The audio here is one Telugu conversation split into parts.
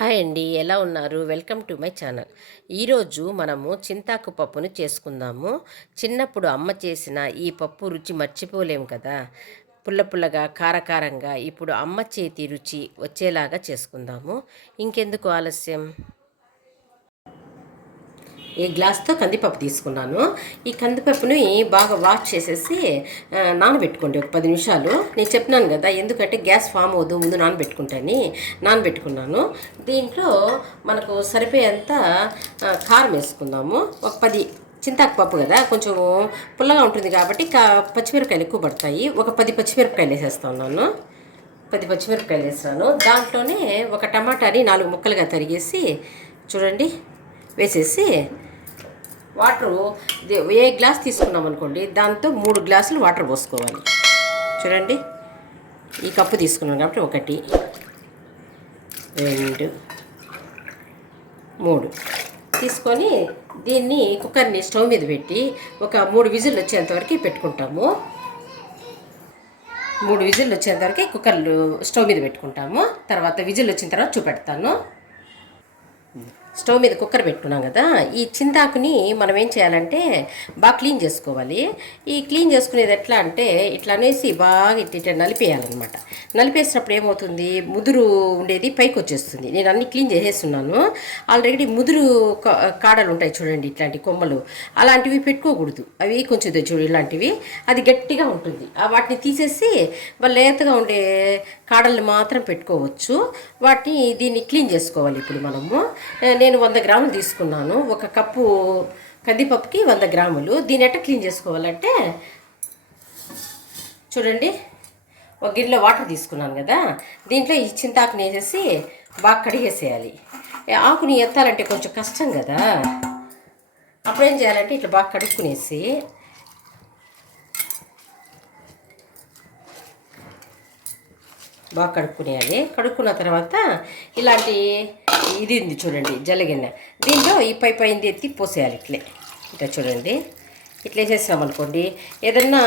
హాయ్ అండి, ఎలా ఉన్నారు? Welcome to my channel. ఈరోజు మనము చింతాకు పప్పును చేసుకుందాము. చిన్నప్పుడు అమ్మ చేసిన ఈ పప్పు రుచి మర్చిపోలేము కదా. పుల్ల పుల్లగా, కారకారంగా ఇప్పుడు అమ్మ చేతి రుచి వచ్చేలాగా చేసుకుందాము. ఇంకెందుకు ఆలస్యం? ఈ గ్లాస్తో కందిపప్పు తీసుకున్నాను. ఈ కందిపప్పుని బాగా వాష్ చేసేసి నానబెట్టుకోండి ఒక 10 నిమిషాలు. నేను చెప్పినాను కదా, ఎందుకంటే గ్యాస్ ఫామ్ అవ్వదు, ముందు నానబెట్టుకుంటాను. నానబెట్టుకున్నాను. దీంట్లో మనకు సరిపోయేంత కారం వేసుకుందాము. ఒక 10 చింతాకు పప్పు కదా, కొంచెం పుల్లగా ఉంటుంది కాబట్టి పచ్చిమిరపకాయలు ఎక్కువ పడతాయి. ఒక 10 పచ్చిమిరపకాయలు వేసేస్తా ఉన్నాను. 10 పచ్చిమిరపకాయలు వేసాను. దాంట్లోనే ఒక టమాటాని 4 ముక్కలుగా తరిగేసి చూడండి వేసేసి వాటరు ఏ గ్లాస్ తీసుకున్నాం అనుకోండి, దాంతో 3 గ్లాసులు వాటర్ పోసుకోవాలి. చూడండి, ఈ కప్పు తీసుకున్నాను కాబట్టి 1 2 3 తీసుకొని దీన్ని కుక్కర్ని స్టవ్ మీద పెట్టి ఒక 3 విజిల్ వచ్చేంతవరకు పెట్టుకుంటాము. 3 విజిల్ వచ్చేంతవరకు కుక్కర్లు స్టవ్ మీద పెట్టుకుంటాము. తర్వాత విజిల్ వచ్చిన తర్వాత చూపెడతాను. స్టవ్ మీద కుక్కర్ పెట్టుకున్నాం కదా, ఈ చింతాకుని మనం ఏం చేయాలంటే బాగా క్లీన్ చేసుకోవాలి. ఈ క్లీన్ చేసుకునేది ఎట్లా అంటే ఇట్లా అనేసి బాగా ఇట్లా నలిపేయాలన్నమాట. నలిపేసినప్పుడు ఏమవుతుంది, ముదురు ఉండేది పైకి వచ్చేస్తుంది. నేను అన్ని క్లీన్ చేసేస్తున్నాను ఆల్రెడీ. ముదురు కాడలు ఉంటాయి చూడండి, ఇట్లాంటి కొమ్మలు, అలాంటివి పెట్టుకోకూడదు. అవి కొంచెం చూడు ఇలాంటివి, అది గట్టిగా ఉంటుంది. వాటిని తీసేసి వాళ్ళు లేతగా ఉండే కాడల్ని మాత్రం పెట్టుకోవచ్చు. దీన్ని క్లీన్ చేసుకోవాలి ఇప్పుడు మనము. నేను 100 గ్రాములు తీసుకున్నాను. 1 కప్పు కందిపప్పుకి 100 గ్రాములు. దీన్ని ఎట్లా క్లీన్ చేసుకోవాలంటే చూడండి, ఒక గిన్నెలో వాటర్ తీసుకున్నాను కదా, దీంట్లో ఈ చింతాకుని వేసేసి బాగా కడిగేసేయాలి. ఆకుని ఎత్తాలంటే కొంచెం కష్టం కదా. అప్పుడేం చేయాలంటే ఇట్లా బాగా కడుక్కునేసి బాగా కడుక్కునేయాలి. కడుక్కున్న తర్వాత ఇలాంటి ఇది ఉంది చూడండి, జల్లగిన్నె, దీంట్లో ఈ పైన ఎత్తి పోసేయాలి. ఇట్లా చూడండి, ఇట్లా వేసేసామనుకోండి, ఏదన్నా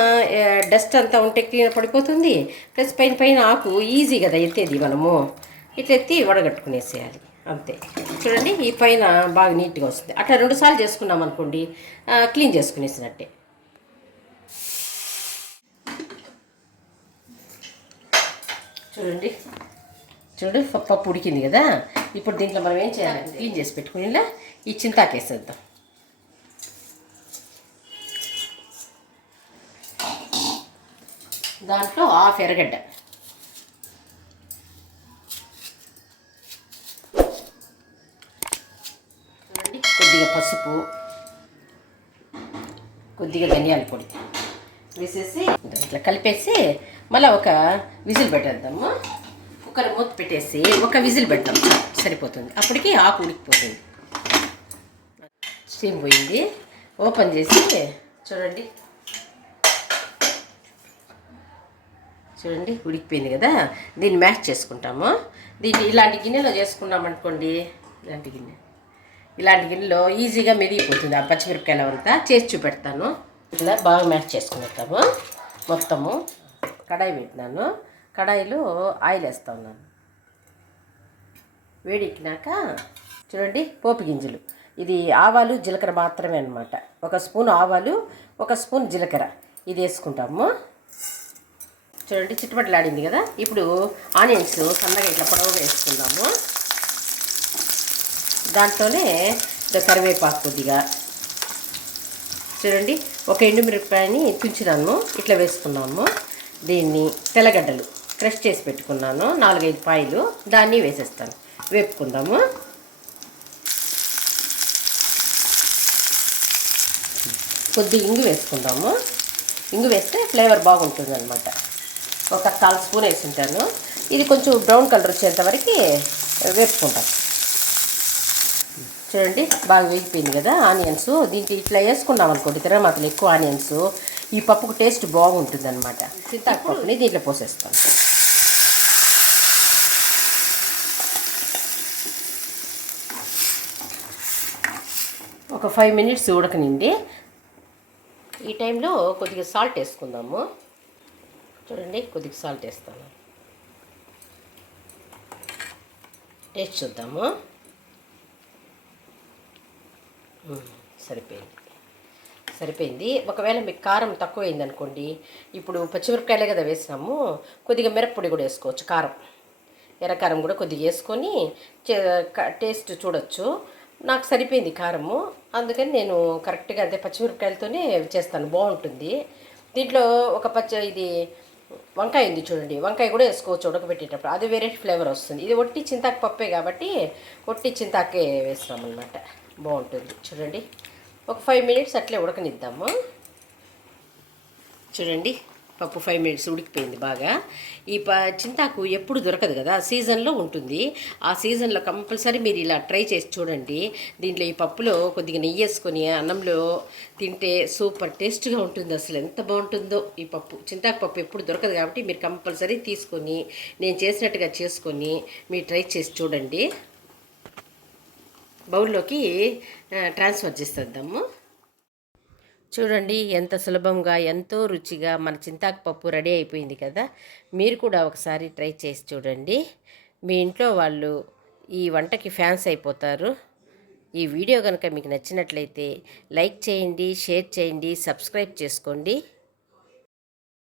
డస్ట్ అంతా ఉంటే క్లీన్ పడిపోతుంది. ప్లస్ పైన ఆకు ఈజీ కదా ఎత్తేది, మనము ఇట్లా ఎత్తి వడగట్టుకునేసేయాలి అంతే. చూడండి, ఈ పైన బాగా నీట్గా వస్తుంది. అట్లా 2 సార్లు చేసుకున్నాం అనుకోండి, క్లీన్ చేసుకునేసినట్టే. చూడండి పప్పు ఉడికింది కదా. ఇప్పుడు దీంట్లో మనం ఏం చేయాలంటే క్లీన్ చేసి పెట్టుకుని ఈ చింతాకు వేసేద్దాం. దాంట్లో 1/2 ఎర్రగడ్డ, చూడండి, కొద్దిగా పసుపు, కొద్దిగా ధనియాల పొడి వేసేసి ఇట్లా కలిపేసి మళ్ళీ ఒక విజిల్ పెట్టేద్దాము. కుక్కర్ మూత పెట్టేసి 1 విజిల్ పెడతాం, సరిపోతుంది. అప్పటికి ఆకు ఉడికిపోతుంది. స్టీమ్ పోయింది, ఓపెన్ చేసి చూడండి ఉడికిపోయింది కదా. దీన్ని మ్యాష్ చేసుకుంటాము. దీన్ని ఇలాంటి గిన్నెలో చేసుకున్నాం అనుకోండి, ఇలాంటి గిన్నెలో ఈజీగా మెదిగిపోతుంది. ఆ పచ్చిమిరపకాయలు అంతా చేసి చూపెడతాను. ఇలా బాగా మ్యాష్ చేసుకునేస్తాము. మొత్తము కడాయి పెట్టినాను. కడాయిలో ఆయిల్ వేస్తూ ఉన్నాను. వేడెక్కినాక చూడండి, పోపు గింజలు, ఇది ఆవాలు జీలకర్ర మాత్రమే అన్నమాట. 1 స్పూన్ ఆవాలు, 1 స్పూన్ జీలకర్ర, ఇది వేసుకుంటాము. చూడండి, చిట్టుపట్లాడింది కదా. ఇప్పుడు ఆనియన్స్ సన్నగా ఇట్లా పొడవుగా వేసుకుందాము. దాంట్లోనే కరివేపాకు కొద్దిగా, చూడండి, 1 ఎండుమిరపకాయని తుంచినాను, ఇట్లా వేసుకున్నాము. దీన్ని తెల్లగడ్డలు క్రష్ చేసి పెట్టుకున్నాను, 4-5 పాయలు, దాన్ని వేసేస్తాను. వేపుకుందాము. కొద్దిగా ఇంగు వేసుకుందాము. ఇంగు వేస్తే ఫ్లేవర్ బాగుంటుంది అనమాట. 1/4 స్పూన్ వేసుకుంటాను. ఇది కొంచెం బ్రౌన్ కలర్ వచ్చేంతవరకు వేపుకుంటాను. చూడండి, బాగా వేగిపోయింది కదా ఆనియన్స్. దీంట్లో ఇట్లా వేసుకున్నాం అనుకోండి, తిరగమాతలు ఎక్కువ ఆనియన్స్, ఈ పప్పుకు టేస్ట్ బాగుంటుంది అనమాట. చింతాకు పప్పుని దీంట్లో పోసేస్తాను. ఒక 5 మినిట్స్ ఉడకనిండి. ఈ టైంలో కొద్దిగా సాల్ట్ వేసుకుందాము. చూడండి, కొద్దిగా సాల్ట్ వేస్తాను. టేస్ట్ చూద్దాము. సరిపోయింది, సరిపోయింది. ఒకవేళ మీకు కారం తక్కువైంది అనుకోండి, ఇప్పుడు పచ్చిమిరపకాయలే కదా వేసినాము, కొద్దిగా మిరప్పొడి కూడా వేసుకోవచ్చు. కారం, ఎర్రకారం కూడా కొద్దిగా వేసుకొని టేస్ట్ చూడొచ్చు. నాకు సరిపోయింది కారము, అందుకని నేను కరెక్ట్గా అదే పచ్చిమిరపకాయలతోనే చేస్తాను, బాగుంటుంది. దీంట్లో ఒక ఇది వంకాయ ఉంది చూడండి, వంకాయ కూడా వేసుకోవచ్చు ఉడకబెట్టేటప్పుడు, అది వేరే ఫ్లేవర్ వస్తుంది. ఇది ఒట్టి చింతాకు పప్పే కాబట్టి ఒట్టి చింతాకే వేస్తాం అనమాట, బాగుంటుంది. చూడండి, ఒక 5 మినిట్స్ అట్లే ఉడకనిద్దాము. చూడండి, పప్పు 5 మినిట్స్ ఉడికిపోయింది బాగా. ఈ చింతాకు ఎప్పుడు దొరకదు కదా, సీజన్లో ఉంటుంది. ఆ సీజన్లో కంపల్సరీ మీరు ఇలా ట్రై చేసి చూడండి. దీంట్లో ఈ పప్పులో కొద్దిగా నెయ్యి వేసుకొని అన్నంలో తింటే సూపర్ టేస్ట్గా ఉంటుంది. అసలు ఎంత బాగుంటుందో ఈ పప్పు. చింతాకు పప్పు ఎప్పుడు దొరకదు కాబట్టి మీరు కంపల్సరీ తీసుకొని నేను చేసినట్టుగా చేసుకొని మీరు ట్రై చేసి చూడండి. బౌల్లోకి ట్రాన్స్ఫర్ చేసేద్దాము. చూడండి, ఎంత సులభంగా ఎంతో రుచిగా మన చింతాకు పప్పు రెడీ అయిపోయింది కదా. మీరు కూడా ఒకసారి ట్రై చేసి చూడండి. మీ ఇంట్లో వాళ్ళు ఈ వంటకి ఫ్యాన్స్ అయిపోతారు. ఈ వీడియో కనుక మీకు నచ్చినట్లయితే లైక్ చేయండి, షేర్ చేయండి, సబ్స్క్రైబ్ చేసుకోండి.